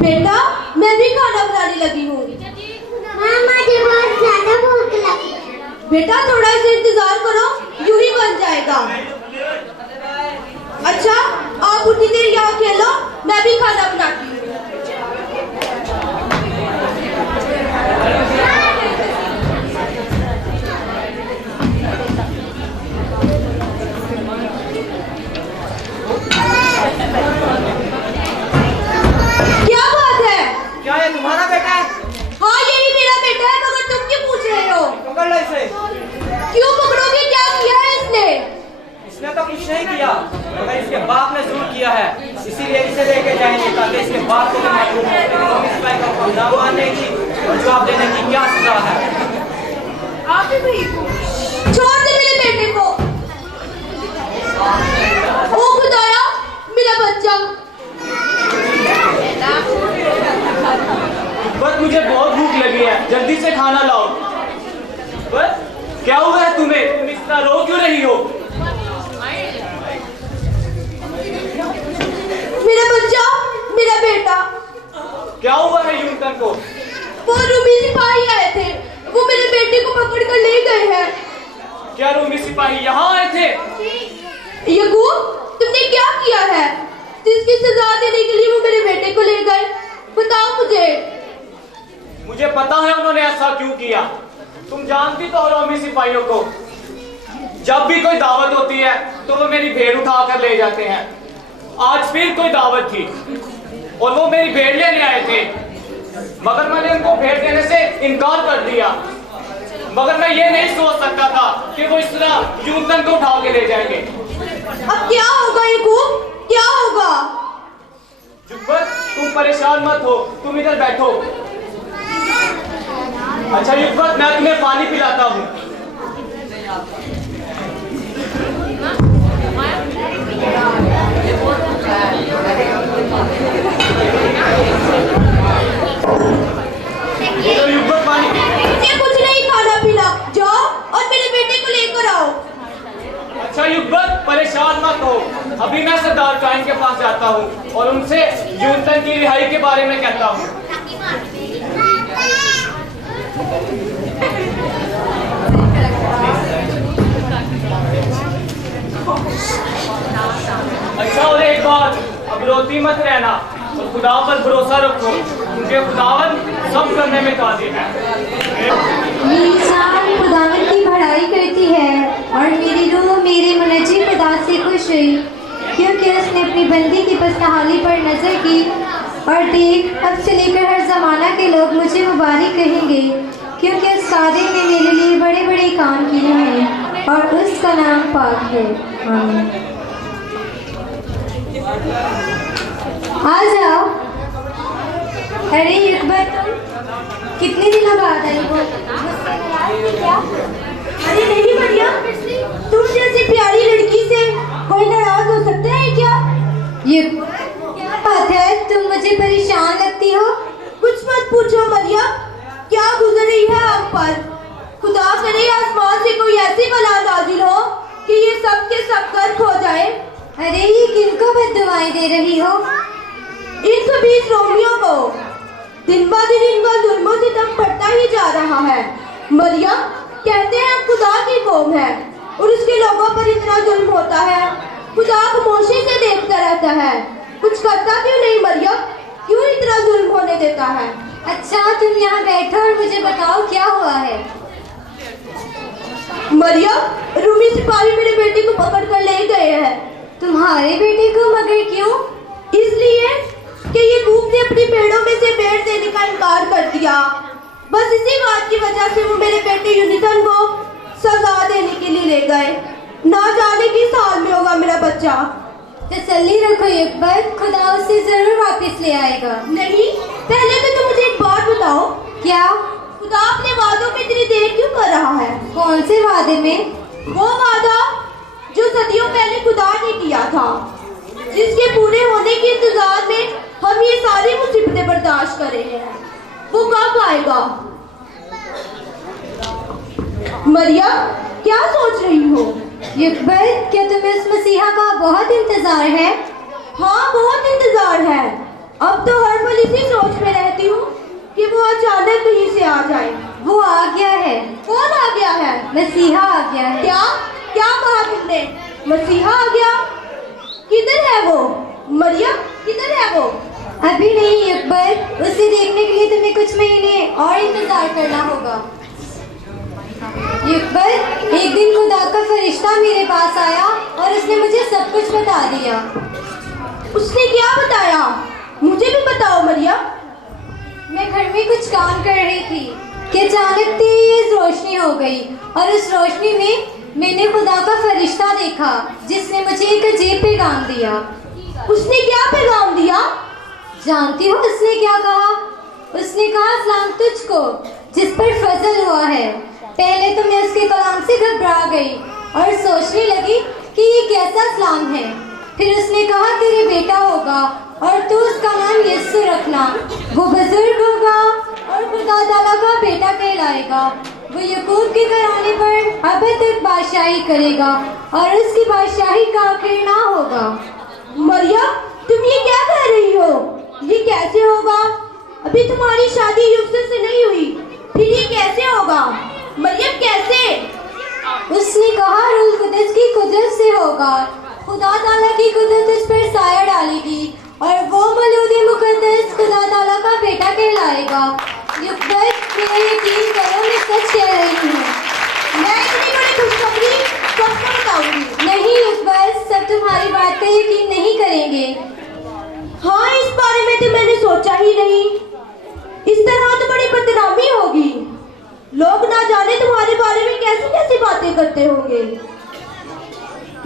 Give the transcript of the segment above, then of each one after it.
बेटा मैं भी खाना बनाने लगी हूँ। मुझे बहुत ज्यादा भूख लगी है। बेटा थोड़ा सा इंतजार करो, यूं ही बन जाएगा। अच्छा आप उतनी देर यहाँ खेलो, मैं भी खाना बनाती हूँ। क्या बात है? क्या ये तुम्हारा बेटा है? हाँ यही मेरा बेटा है, मगर तुम क्यों पूछ रहे हो? पकड़ लो इसे। क्यों पकड़ोगे? क्या किया है इसने? इसने तो कुछ नहीं किया, मगर इसके बाप ने जरूर किया है, इसीलिए इसे लेके जाएंगे ताकि इसके बाप को भी मालूम हो कि पुलिस भाई का हुक्म ना मानने की और जवाब देने की क्या सजा है। आप भी भाई छोड़ दे मेरे बेटे को। ओ खुदाया मेरा बच्चा। बस मुझे बहुत भूख लगी है, जल्दी से खाना लाओ। बस क्या हुआ है तुम्हें? तुम इस तरह रो क्यों रही हो? मेरा बच्चा, मेरा बेटा। क्या हुआ है यूनतन को? वो रूमी सिपाही आए थे, वो मेरे बेटे को पकड़ कर ले गए हैं। क्या रूमी सिपाही यहाँ आए थे? यकूब तुमने क्या किया है? जिसकी सजा देने के लिए वो मेरे बेटे को ले गए, बताओ मुझे। मुझे पता है उन्होंने ऐसा क्यों किया। तुम जानती तो हो रूमी सिपाहियों को, जब भी कोई दावत होती है तो वो मेरी भेड़ उठा कर ले जाते हैं। आज फिर कोई दावत थी और वो मेरी भेड़ लेने आए थे, मगर मैंने उनको भेड़ देने से इनकार कर दिया। मगर मैं ये नहीं सोच सकता था कि वो इस तरह यूनतन को उठा के ले जाएंगे। अब क्या होगा यकूब, क्या होगा? जुब्बत तुम परेशान मत हो, तुम इधर बैठो। अच्छा युब्बत मैं तुम्हें पानी पिलाता हूँ। युब्बत पानी। मुझे कुछ नहीं खाना पीना, जाओ और मेरे बेटे को लेकर आओ। अच्छा युब्बत परेशान मत हो, अभी मैं सरदार काइन के पास जाता हूँ और उनसे यूनतन की रिहाई के बारे में कहता हूँ। अच्छा और एक बात, अब रोती मत रहना और खुदा पर भरोसा रखो, क्योंकि खुदावन सब करने में कादिर है। मेरी जान खुदावन की भलाई करती है और मेरी रूह मेरे मुनज्जी खुदा से खुश हुई, क्योंकि उसने अपनी बंदी की बदहाली पर नजर की। और देख अब से लेकर हर जमाना के लोग मुझे मुबारक कहेंगे, क्योंकि उस कादिर ने मेरे लिए बड़े बड़े काम किए हैं और उसका नाम पाक है। आमीन। आ जाओ। अरे युकबर तुम कितने दिनों बाद आई हो? क्या? अरे नहीं मरिया, तुम जैसी प्यारी लड़की से कोई नाराज हो सकता है क्या? ये क्या बात है, तुम मुझे परेशान लगती हो। कुछ मत पूछो मरिया, क्या गुजर रही है आप पर? खुदा करे आसमान से कोई ऐसी बला नाजिल हो कि ये सब के सब गर्क हो जाए। अरे ये किनको बद्दुआएं दे रही हो? इन सभी रोमियों को दिन ब दिन इनका जुल्मों से दम बढ़ता ही जा रहा है। मरिया कहते हैं खुदा की कौम है और उसके लोगों पर इतना जुल्म होता है, खुदा खामोशी से देखता रहता है, कुछ करता क्यों नहीं? मरिया क्यों इतना जुल्म होने देता है? अच्छा तुम यहाँ बैठो और मुझे बताओ क्या हुआ है। मरिया रूमी सिपाही मेरे बेटे को पकड़ कर ले गए हैं। तुम्हारे बेटे को? मगर क्यों? इसलिए कि ये कूप ने अपनी भेड़ों में से भेड़ देने का इनकार कर दिया। बस इसी बात की वजह से वो मेरे बेटे यूनिथन को सजा देने के लिए ले गए। ना जाने किस हाल में होगा मेरा बच्चा। तसल्ली रखो युकबर, खुदा उसे जरूर वापस ले आएगा। नहीं, पहले तो तुम मुझे एक बात बताओ। क्या? खुदा अपने वादों में इतनी देर क्यों कर रहा है? कौन से वादे में? वो वादा जो सदियों पहले खुदा ने किया था, जिसके पूरे होने के इंतजार में हम ये सारी मुसीबतें बर्दाश्त कर रहे हैं, वो कब आएगा? मरिया क्या सोच रही हो? युकबर क्या तुम्हें उस मसीहा का बहुत इंतजार है? हाँ बहुत इंतजार है। अब तो हर वली इसी सोच में रहती हूँ कि वो अचानक कहीं से आ जाए। वो आ गया है। कौन आ गया है? मसीहा आ गया है। क्या क्या कहा तुमने? मसीहा आ गया? किधर है वो? मरियम किधर है वो? अभी नहीं अकबर, उसे देखने के लिए तुम्हें कुछ महीने और इंतजार करना होगा। अकबर, एक दिन खुदा का फरिश्ता मेरे पास आया और उसने मुझे सब कुछ बता दिया। उसने क्या बताया? मुझे भी बताओ मरियम। मैं घर में कुछ काम कर रही थी कि अचानक तेज रोशनी हो गई और उस रोशनी में मैंने खुदा का फरिश्ता देखा जिसने मुझे एक अजीब पैगाम दिया। उसने क्या पैगाम दिया? जानती हो उसने क्या कहा? उसने कहा, सलाम तुझको जिस पर फजल हुआ है। पहले तो मैं उसके कलाम से घबरा गई और सोचने लगी कि ये कैसा सलाम है। फिर उसने कहा, तेरे बेटा होगा और तू उसका नाम यीशु रखना। वो बुजुर्ग होगा और खुदा ताला का बेटा कहलाएगा। वो याकूब के घराने पर अब तक बादशाही करेगा और उसकी बादशाही का आखिर ना होगा। मरियम, तुम ये क्या कह रही हो? ये कैसे होगा? अभी तुम्हारी शादी यूसुफ से नहीं हुई, फिर ये कैसे होगा? मरियम कैसे? उसने कहा, रूह कुदस की कुदरत से होगा। खुदा ताला की कुदरत उस पर साया डालेगी और वो मौलूद मुकद्दस खुदा ताला का बेटा कहलाएगा। अकबर, मेरा यकीन करो, मैं सच कह रही हूँ। मैं इतनी बड़ी खुशखबरी सबको बताऊंगी। नहीं अकबर, सब तुम्हारी बात का यकीन नहीं करेंगे। हाँ, इस बारे में तो मैंने सोचा ही नहीं। इस तरह तो बड़ी बदनामी होगी। लोग ना जाने तुम्हारे बारे में कैसी कैसी बातें करते होंगे।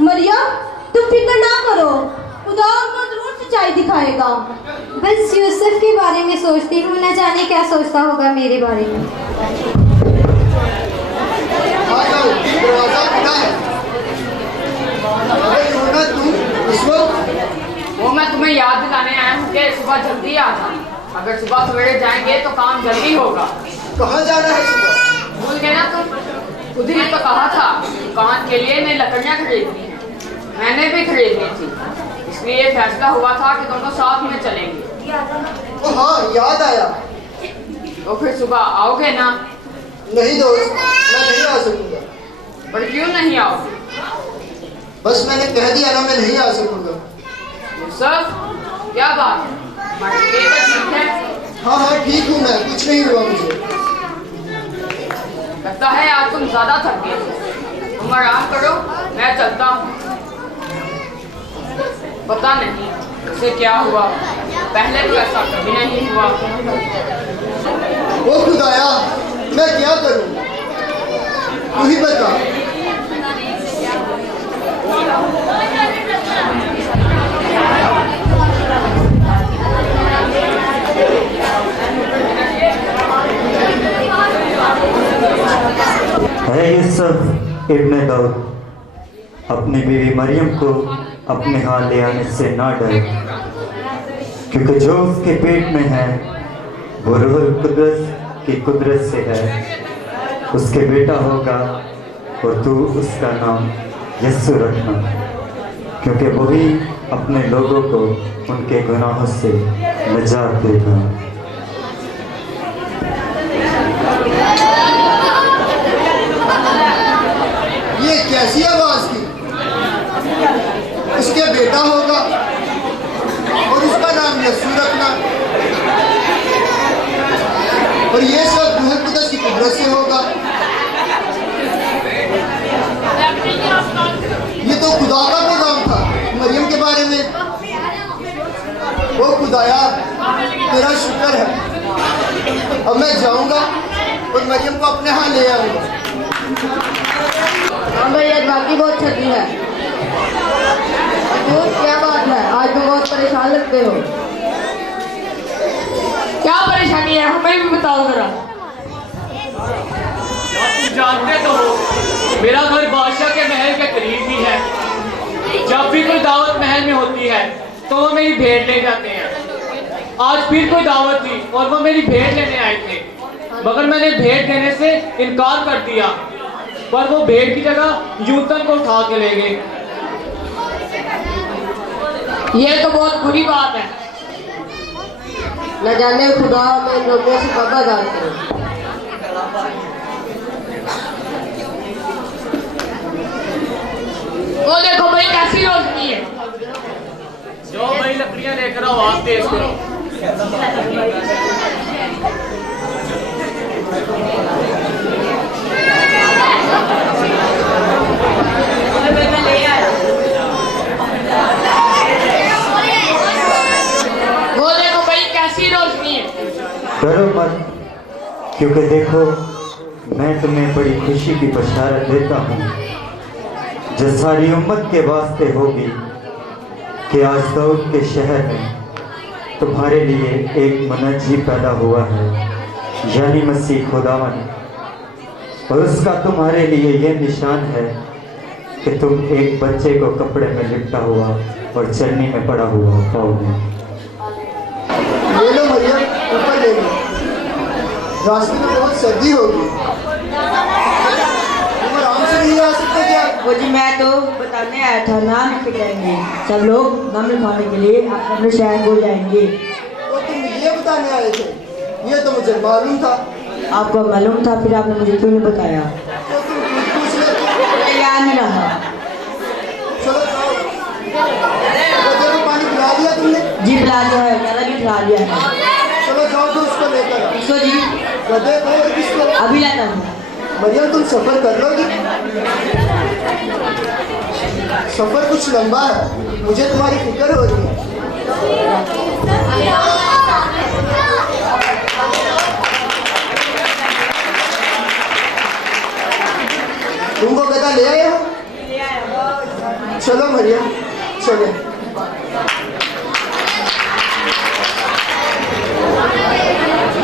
मरियम, तुम फिक्र ना करो, खुदा आपको जरूर सच्चाई दिखाएगा। बस यूसुफ के बारे में सोचती हूँ, न जाने क्या सोचता होगा मेरे बारे में। आ जाओ, दरवाजा खुला है। अरे रोना तू इस वक्त? वो मैं तुम्हें याद दिलाने आया हूँ कि सुबह जल्दी आ जाना। अगर सुबह सवेरे जाएंगे तो काम जल्दी होगा। कहाँ जाना है सुबह? भूल गए ना तुम? खुद ही तो कहा था दुकान के लिए नई लकड़ियाँ खरीदनी है। मैंने भी खरीदनी थी, इसलिए फैसला हुआ था कि दोनों साथ में चलेंगे। ओ हाँ, याद आया। तो फिर सुबह आओगे ना? नहीं दोस्त, मैं नहीं आ सकूंगा। पर क्यों नहीं आओगे? बस मैंने कह दिया ना, मैं नहीं आ सकूंगा। यूसुफ, क्या बात है? मटके तो ठीक है? हाँ हाँ ठीक हूँ मैं, कुछ नहीं हुआ मुझे। लगता है आज तुम ज्यादा थक गए। तुम आराम करो, मैं चलता हूँ। पता नहीं उसे क्या हुआ, पहले तो ऐसा कभी नहीं हुआ। ओ खुदाया, मैं क्या करूँ? तू ही बता। है यूसुफ इब्न दाऊद, अपनी बीवी मरियम को अपने हाथ ले आने से ना डरे, क्योंकि जो उसके पेट में है वो रूहुल कुद्दस की कुदरत से है। उसके बेटा होगा और तू उसका नाम यीशु रखना, क्योंकि वही अपने लोगों को उनके गुनाहों से निजात देगा। ये कैसी आवाज थी? उसके बेटा होगा और उसका नाम यीशु रखना, और ये सब रूह कुदस की कुदरत से होगा। ये तो खुदा का पैगाम था मरियम के बारे में। ओ खुदाया, तेरा शुक्र है। अब मैं जाऊंगा और मरियम को अपने यहाँ ले आऊंगा। हाँ भैया, बाकी बहुत छठी है। क्या बात है, आज तो बहुत परेशान लगते हो। क्या परेशानी है, हमें भी बताओ जरा। तुम जानते तो हो, मेरा घर बादशाह के महल के करीब ही है। जब भी कोई दावत महल में होती है तो वो मेरी भेंट ले जाते हैं। आज फिर कोई दावत थी और वो मेरी भेंट लेने आए थे, मगर मैंने भेंट देने से इनकार कर दिया, पर वो भेंट की जगह जूतन को उठा के ले गए। ये तो बहुत बुरी बात है। न जाने खुदा मैं रोमियो से कब आजाद करूं। वो देखो भाई कैसी रोशनी है। जो भाई लकड़ियां लेकर आओ, आप तेज करो। वो देखो भाई कैसी रोशनी है। डरो मत, क्योंकि देखो मैं तुम्हें बड़ी खुशी की बशारत देता हूँ जो सारी उम्मत के वास्ते होगी कि आज दाऊद के शहर में तुम्हारे लिए एक मुनज्जी पैदा हुआ है, यानी मसीह खुदावन। और उसका तुम्हारे लिए ये निशान है कि तुम एक बच्चे को कपड़े में लिपटा हुआ और चलनी में पड़ा हुआ पाओगे। ले लो मरियम, ऊपर ले लो। रास्ते में बहुत सर्दी होगी, तुम आराम से नहीं आ सकते क्या? वो जी मैं तो बताने आया था, नाम लिख जाएंगे सब लोग, नाम लिखवाने के लिए आप अपने शहर को जाएंगे। तो तुम ये बताने आए थे? ये तो मुझे मालूम था। आपको मालूम था, फिर आपने मुझे क्यों नहीं बताया? तो तुम पूछ लेते। मुझे याद नहीं रहा। चलो जाओ। बच्चे को पानी पिला दिया तुमने? जी पिला दिया है, ज़्यादा भी पिला दिया है। चलो जाओ तो उसको लेकर आओ। किसको जी? गधे को और किसको? अभी लाता हूँ। मरियम तुम सफर कर लोगी? सफर कुछ लंबा है, मुझे तुम्हारी फिक्र हो रही है। तुम वो गधा ले आए हो? चलो मरियम चलो।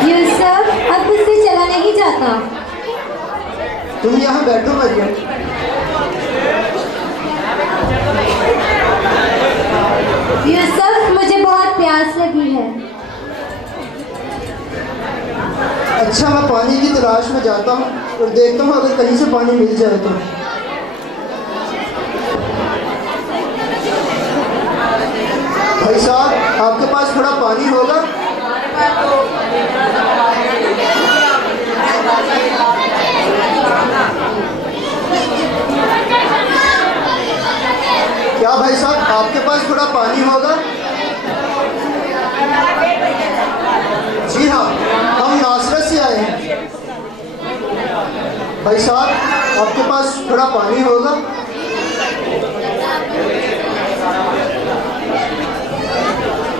यूसुफ अब मुझसे चला नहीं जाता। तुम यहाँ बैठो मरियम। यूसुफ मुझे बहुत प्यास लगी है। अच्छा मैं पानी की तलाश में जाता हूँ और देखता हूँ अगर कहीं से पानी मिल जाए तो। भाई साहब आपके पास थोड़ा पानी होगा? क्या भाई साहब आपके पास थोड़ा पानी होगा? जी हाँ, हम नासरत से आए हैं। भाई साहब आपके पास थोड़ा पानी होगा?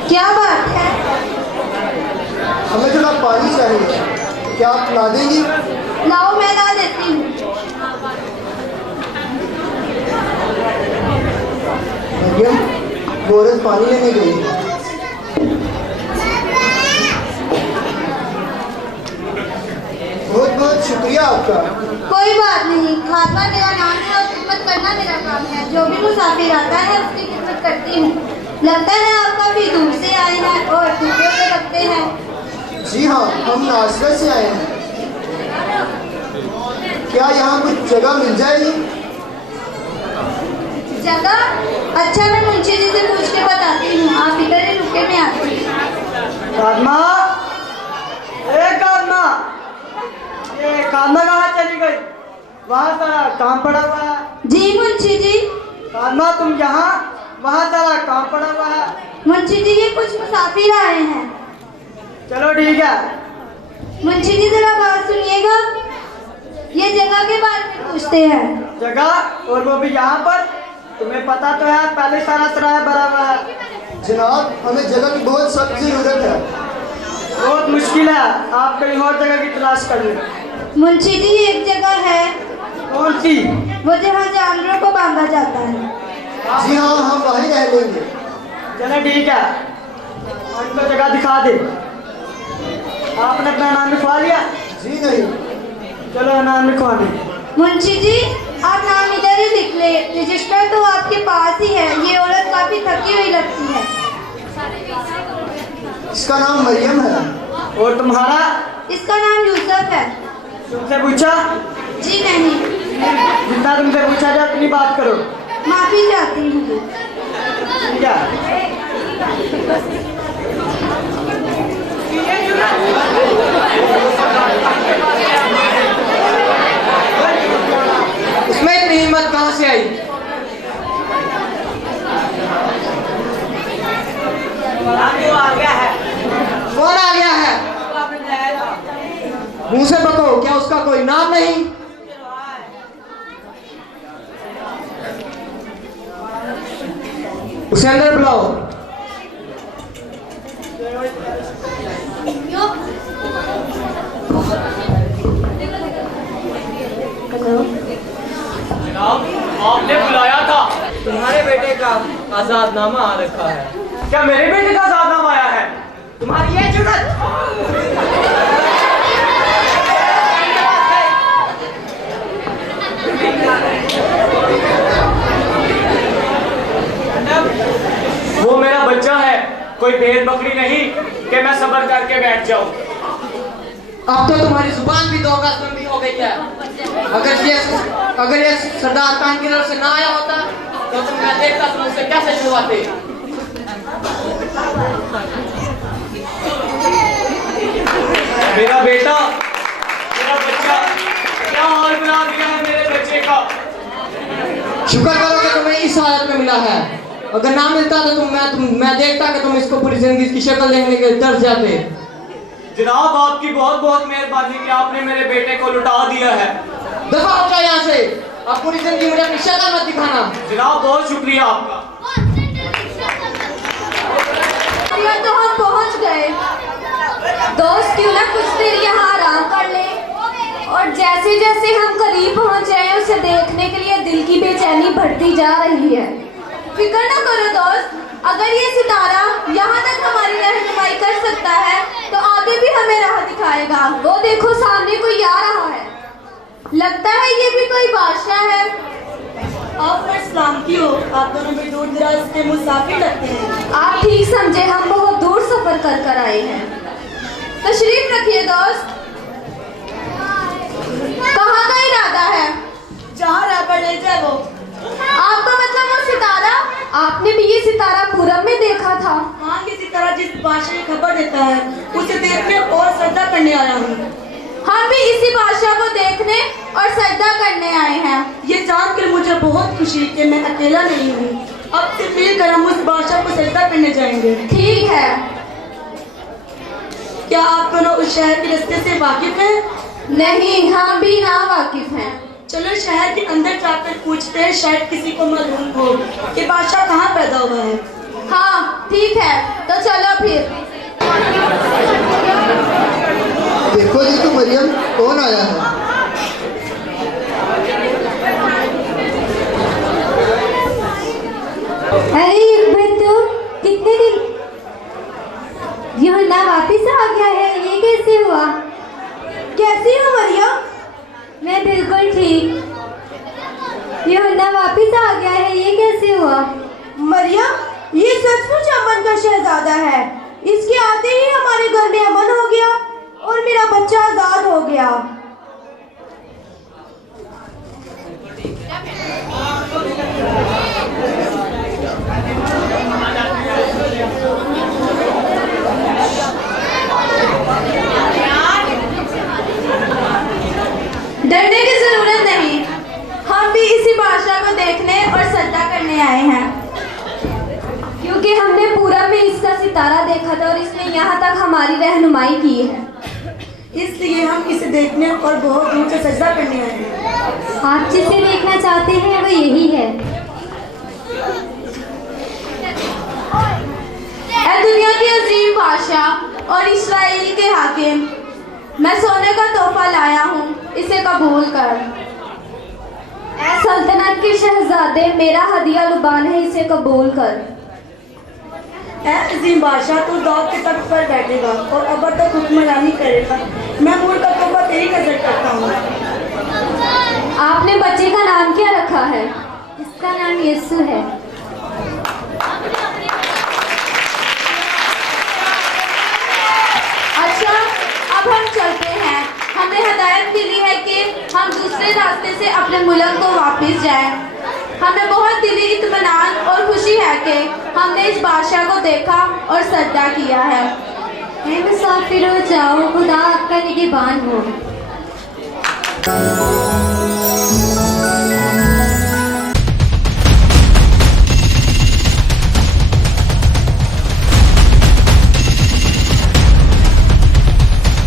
क्या बात है? हमें थोड़ा पानी चाहिए, क्या आप ला देंगी? लाओ मैं ला देती हूँ। मरियम वो औरत पानी लेने गई है। बहुत बहुत शुक्रिया आपका। कोई बात नहीं, खातमा मेरा नाम है और खिदमत करना मेरा काम है। जो भी मुसाफिर आता है उसकी खिदमत करती हूँ। लगता है आप काफी दूर से आए हैं और भूखे से लगते हैं। जी हाँ, हम नासरत से आए हैं। क्या यहाँ कुछ जगह मिल जाएगी? जगह? अच्छा मैं मुंशी जी से पूछ के बताती हूँ, आप इधर ही रुके में आती हूँ। कादमा, ए कादमा, ये कादमा कहाँ चली गई? वहाँ सारा काम पड़ा हुआ है। जी मुंशी जी। कादमा तुम यहाँ, वहाँ सारा काम पड़ा हुआ है। मुंशी जी ये कुछ मुसाफिर आए हैं। चलो ठीक है। मुंशी जी जरा बात सुनिएगा, ये जगह के बारे में पूछते हैं। जगह और वो भी यहाँ पर? तुम्हें पता तो है पहले सारा सराय भरा हुआ है। जनाब हमें जगह की बहुत सख्त जरूरत है। बहुत मुश्किल है, आप कहीं और जगह की तलाश कर लो। मुंशी जी एक जगह है। कौन सी? वो जहाँ जानवरों को बांधा जाता है। जी हाँ, हम वहीं रह लेंगे। चलो ठीक है, उनको जगह दिखा दे। आपने अपना नाम लिखवा लिया? जी नहीं। चलो नाम लिखवा दे। मुंशी जी आप नाम इधर ही लिख ले, रजिस्टर तो आपके पास ही है। ये औरत काफी थकी हुई लगती है। इसका नाम मरियम है। और तुम्हारा? इसका नाम यूसुफ है। तुमसे पूछा? जी नहीं। जितना तुमसे पूछा जाए उतनी बात करो। माफी चाहती हूँ। ठीक है। मुंह से बताओ, क्या उसका कोई नाम नहीं? उसे अंदर बुलाओ। जनाब, आपने बुलाया था। तुम्हारे बेटे का आजादनामा आ रखा है। क्या मेरे बेटे का आजादनामा आया है? तुम्हारी ये जुर्रत! वो मेरा बच्चा है, कोई भेड़ बकरी नहीं कि मैं सब्र करके बैठ जाऊं। अब तो तुम्हारी जुबान भी 2 गज लंबी हो गई है। अगर ये सरदार खान की तरफ से ना आया होता तो तुम मैं देखता तुम उससे कैसे छुड़वाते। मेरा बेटा, मेरा बच्चा, क्या हाल बना दिया है मेरे बच्चे का। शुक्र करो कि तुम्हें इस हालत में मिला है। अगर ना मिलता तो मैं देखता कि तुम इसको पूरी जिंदगी की शक्ल देखने के तरस जाते। जनाब, आपकी बहुत बहुत मेहरबानी कि आपने मेरे बेटे को लुटा दिया है। दफा हो जाओ यहाँ से, अब पूरी जिंदगी मुझे अपनी शक्ल मत दिखाना। जनाब, बहुत शुक्रिया आपका। तो हम पहुंच गए। दोस्त क्यों ना कुछ देर यहाँ आराम कर ले। और जैसे जैसे हम करीब पहुँच जाए उसे देखने के लिए दिल की बेचैनी बढ़ती जा रही है। फिक्र न करो दोस्त, अगर ये सितारा यहाँ तक हमारी रहनुमाई कर सकता है तो आगे भी हमें राह दिखाएगा। वो देखो सामने कोई आ रहा है। लगता है ये भी कोई बादशाह है। आप पर सलाम की हो। आप दोनों भी दूर दराज के मुसाफिर लगते हैं। आप ठीक समझे, हम बहुत दूर सफर कर कर आए हैं। तशरीफ रखिए दोस्त। कहाँ का इरादा है? जहाँ रहबर ले जाए वो। आपका मतलब वो सितारा? आपने भी ये सितारा पूरब में देखा था? हाँ, किसी तरह जिस बादशाह की खबर देता है उसे देखने और सजदा करने आया हूँ। हम भी इसी बादशाह को देखने और सजदा करने आए हैं। ये जानकर मुझे बहुत खुशी कि मैं अकेला नहीं हूँ। अब से मिलकर हम उस बादशाह को सजदा करने जाएंगे। ठीक है। क्या आप दोनों उस शहर के रास्ते से वाकिफ हैं? नहीं, हम भी ना वाकिफ हैं। चलो शहर के अंदर जाकर पूछते हैं, शायद किसी को मालूम हो कि बादशाह कहाँ पैदा हुआ है। हाँ ठीक है, तो चलो फिर। देखो देखो मरियम, कौन आया है? अरे बच्चों, कितने दिन यूहन्ना वापिस आ गया है, ये कैसे हुआ? कैसी हो मरियम? मैं बिल्कुल ठीक। यूहन्ना वापिस आ गया है, ये कैसे हुआ? मरियम, ये सचमुच अमन का शहजादा है। इसके आते ही हमारे घर में अमन हो गया और मेरा बच्चा आजाद हो गया। डरने की जरूरत नहीं, हम भी इसी बादशाह को देखने और सजदा करने आए हैं। क्योंकि हमने पूरब में इसका सितारा देखा था और इसने यहाँ तक हमारी रहनुमाई की है, इसलिए हम इसे देखने और बहुत दूर से सजदा करने आए हैं। आप जिसे देखना चाहते हैं वो यही है। ऐ दुनिया के अजीम बादशाह और इस्राएल के हाकिम, मैं सोने का तोहफा लाया हूँ, इसे कबूल कर। ऐ सल्तनत के शहजादे, मेरा हदिया लुबान है, इसे कबूल कर। ऐ अजीम बादशाह, तू दाऊद के तख्त पर बैठेगा और अबर तक हुक्मरानी करेगा। मैं मुल्क का तोहफा तेरी नजर करता हूँ। आपने बच्चे का नाम क्या रखा है? इसका नाम यीशु है। अच्छा, अब हम चलते हैं। हमें हदायत मिली है कि हम दूसरे रास्ते से अपने मुल्क को वापस जाएं। हमें बहुत दिली इत्मीनान और खुशी है कि हमने इस बादशाह को देखा और सजदा किया है। हे मुसाफिरों, जाओ, खुदा आपका निगहबान हो।